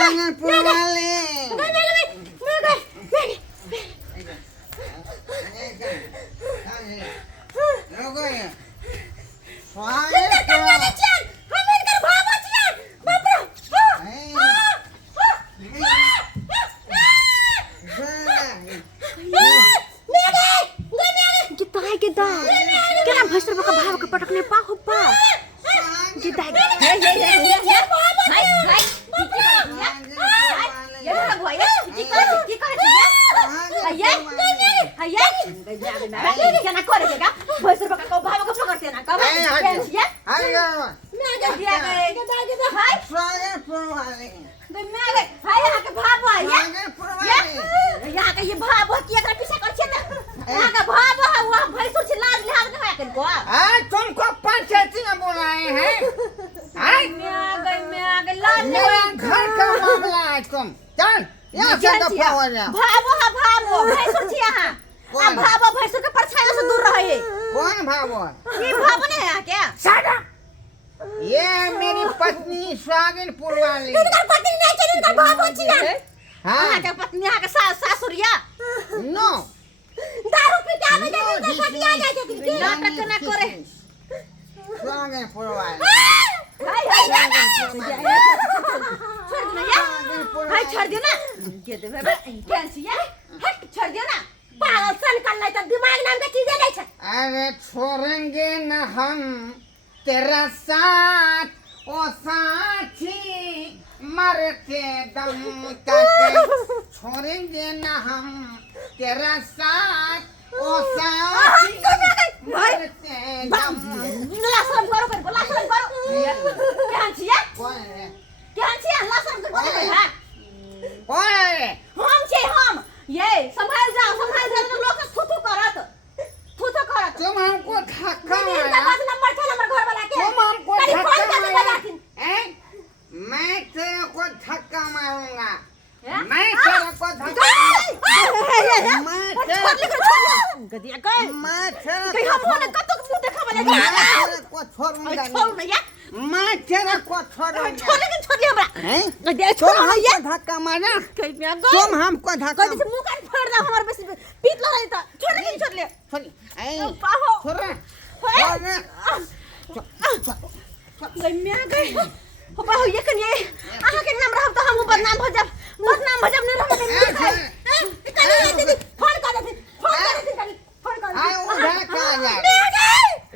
सुहागन पुरवाले पटकने पाहू पा गीता तुमको पंचायती में बुलाए हैं मेरा घर का मामला है तुम चल यहाँ से दफा हो जा भावो भैंसुर छी यहाँ अब भावो भैंसुर के परछाई से दूर रहे कौन भावो ये भावो नहीं है क्या सादा ये मेरी पत्नी सुहागन पुरवाली इनका पत्नी नहीं चाहिए इनका भावो छी यहाँ हाँ के पत्नी यहाँ के सासुरिया नो दारू पी के आवे जाके सटिया जाए के नाटक ना करे सुहागन पुरवाली हाय छोड़ दियो ना ये दे बाबा कैंसिया हट छोड़ दियो ना पागल सन कर ले तो दिमाग नाम का चीज नहीं है अरे छोड़ेंगे न हम तेरा साथ ओ साथी मरते दम तक छोड़ेंगे न हम तेरा साथ ओ साथी मरते दम लासम करो कैंसिया कौन है लासम करो हां कौन है हम छे हम ये संभाल जाओ तो लोग थुथु करत तुम हमको धक्का मेरा मारा पास नंबर था नंबर घर वाला के तुम हमको कल फोन धक्का करके मारा बताती हैं? मैं तेरे को धक्का मारूंगा हैं? मैं तेरे को धक्का मैं तेरे गदिया कह मैं तेरे कहीं हम होने कतो मुंह देखा वाला मैं तेरे को छोड़ूंगा छोड़ नहीं भैया मैं तेरे को छोड़ूंगा छोड़ हमरा हैं? गदिया तुम छोड़ भैया हमको धक्का मारा कहीं मैं तुम हमको धक्का कहीं से मुंह काट फोड़ दो हमारे बस पीत ला रही था छोड़ ले छोड़ ऐ पाहो छोड़ गई मैं गई हो पाहो ये कन ये आहा के नाम रहब तो हम बदनाम हो जब नहीं रहब दीदी फोन कर दे आए उधर का जा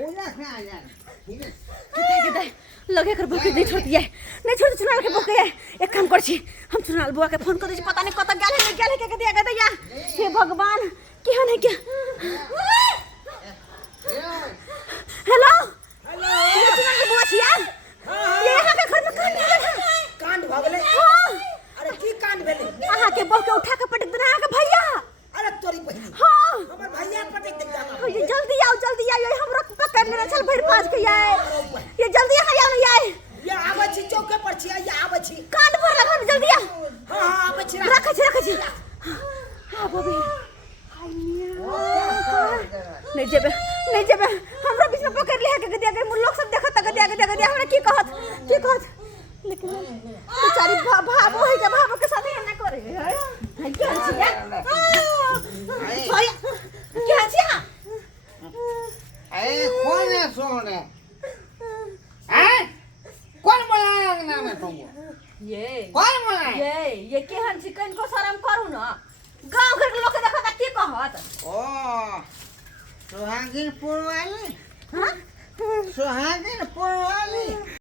उधर का जा ठीक है किते लगे कर बके नहीं छोड़ दिए नहीं छोड़ चुनाल के बके एक काम कर छी हम चुनाल बुआ के फोन कर दे पता नहीं कत गेले के दिया गया या हे भगवान क्या नहीं क्या हेलो ये चुनाल के बुआ छिया ये यहाँ के घर में कांड भगले हां अरे की कांड भेले आहा के बके उठा के पटक देना के भैया अरे तोरी बहिनी हां हमर भैया पटक दे जाना ये जल्दी आओ ये हमरा पकड़ लेना चल भैर पास के ये जल्दी यहाँ आओ ये ये आवे छी चौके पर छी ये आवे छी कांड पर लगा जल्दी आ हां आवे छी रख छी हां बबी नहीं जेबे हमरा बीच में पकड़ लिया के दिया गए लोग सब देखत दिया हमरा की कहत लेकिन बेचारी भाबो है के भाबो के साथ ना करे है क्या छिया क्या छिया ए कौन है सोने हैं कौन बुलाया ना मैं तुमको ये कौन बुलाया ये केहन चिकन को शर्म करू ना गांव घर के लोग देखत की कहत ओ सुहागिन पुरवाली हां सुहागिन